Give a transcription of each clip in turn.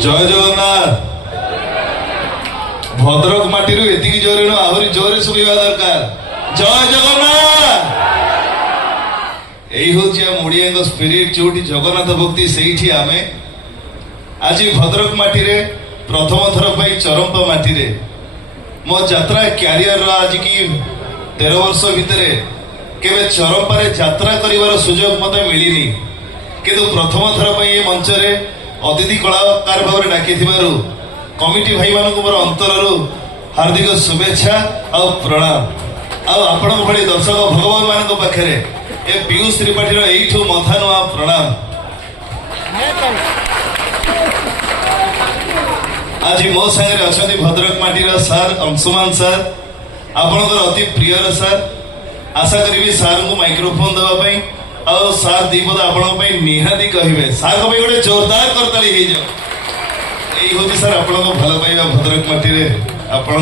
जय जगन्नाथ भद्रक माटी एति जोरे न आहरी जोरे सुनिबा दरकार जय जगन्नाथ यही हूँ ओडिया स्पिरिट जो जगन्नाथ भक्ति से आम आज भद्रक माटी रे प्रथम थर पर चरंपा माटी रे मो यात्रा क्यारियर आज की 13 वर्ष भितर केवे चरंपा यात्रा करिवार सुजोग मत मिलनी किंतु प्रथम थर पर ये मंच रे अतिथि कलाकार भाव में डाकी कमिटी भाई मान मोर अंतर हार्दिक शुभेच्छा आ प्रणाम आपण भली दर्शक भगवान मान पाखे ए पीयूष त्रिपाठी यू मथा नुआ प्रणाम। आज मो सागर अच्छा भद्रक माटीर सार अंशुमान सार आपणकर अति प्रिय सार आशा करी सार को माइक्रोफोन देवाई आ सार दीपद आपण निहाती कहे सार को गोटे जोरदार करताली हो जाओ यही हूँ सर आप भल पाइबा भद्रक माटी रे आपण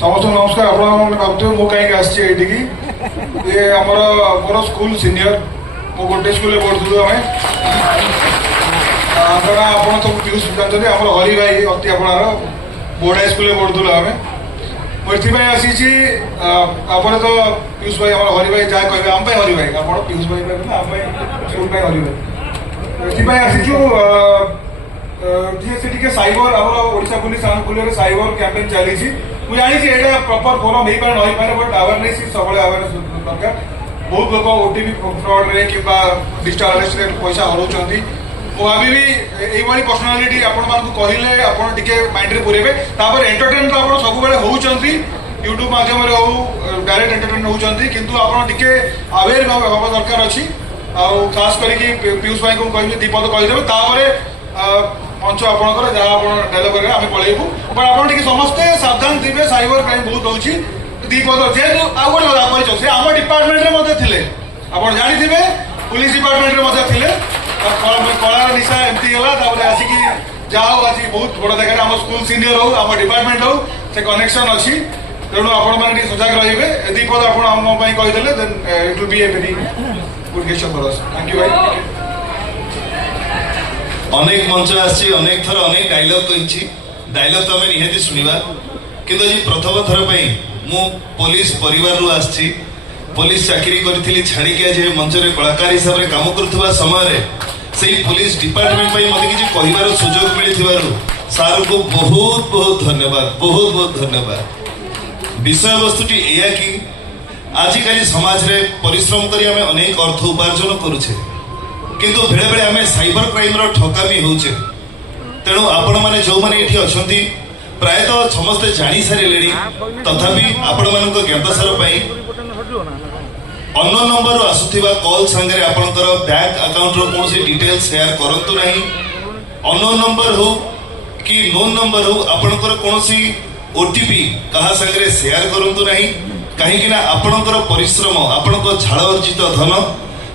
समस्त नमस्कार। आप भावते मु कहीं आसकी ये आमर मोर स्कूल सीनियर मो गोटे स्कूल पढ़ुलु आम आप सब पीयूष जानते आम हरि भाई अति आपणार बोर्ड हाई स्कूल पढ़ुलु आम मुझे आसी आप तो पीयूष भाई आम हरि भाई जहाँ कहे आम हरि भाई आप पीयूष भाई कहे आम स्कूल हरि भाई आसी जी साइबर आम ओडिशा पुलिस आनुकूल्य साइबर कैंपेन चली मुझे जानी ये प्रॉपर फॉर्म हो पारे नहीं पारे बट अवेयरनेस सब अवेयरनेस दरकार बहुत लोग ओटीपी फ्रॉड रे कि डिजिटल अरेस्ट रे पैसा हराउछंती मु भाभी यही पर्सनालीटी आपण मानकु कहिले आपण टिके माइंड रे पुरेबे तापर एंटरटेन तो आपण सब बेले होउछंती यूट्यूब माध्यम रे हो डायरेक्ट एंटरटेन होउछंती किंतु आपण टिके अवेयर होबा दरकार अछि आ खास करी कि पीयूष भाई को कहिबे दीपद कहि देबे तापर मंच आपंकर जहाँ आप डायलग करेंगे आम पलैबू बट आप समस्ते सावधान थे साइबर क्राइम बहुत होती दीपद जेहतु आउ गोटे परिचय से आम डिपार्टमेंट थे आप जानी पुलिस डिपार्टमेंट थे कलार निशा एमती गला आसिक जहाँ आज बहुत बड़ जगह आम स्कूल सीनियर हो आम डिपार्टमेंट हो से कनेक्शन अच्छी तेणु आपण मैंने सजग रे दीपद आप कहीदे then it will be a very good question for us. Thank you भाई। अनेक मंच अनेक थर अनेक डायलॉग कही डायलॉग तो निहाती शुणा किंतु आज प्रथम थर मु पुलिस परिवार रु आसी पुलिस चाकरी करी छाड़िकी आज मंच में कलाकार हिसाब से काम करुवा समय से पुलिस डिपार्टमेंट मत किसी कहबार सुजोग मिली सार को बहुत बहुत धन्यवाद बहुत बहुत धन्यवाद। विषय वस्तुटी या कि आजिकल समाज रे परिश्रम करी आमे अनेक अर्थ उपार्जन करुछे किंतु बेले बेले आमे साइबर क्राइम रो ठकामी होउछे तेणु आपण माने जो माने एठी अछंती प्रायतः समस्ते जानी सारे तथापि आपण मानक ज्ञातसार पई अननोन नंबर रो आसुथिबा कॉल संगे आपनकर बैंक अकाउंट रो कोनसे डिटेल शेयर करंतु नाही। अननोन नंबर हो कि नोन नंबर हो आपनकर कोनसी ओटीपी कहा संगे शेयर करंतु नाही कहीं कि ना आपनकर परिश्रम आपनकर झाड़ अर्जित धन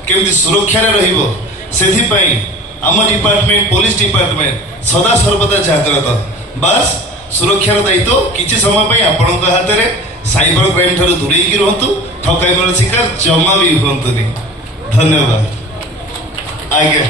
केमती सुरक्षा रे रहिबो सेथिपाई आम डिपार्टमेंट पुलिस डिपार्टमेंट सदा सर्वदा जाग्रत बस सुरक्षार दायित्व किसी समय आपण हाथ में साइबर क्राइम ठार दूरे रुहतु ठकाइबर शिकार जमा भी हूँ। धन्यवाद आज्ञा।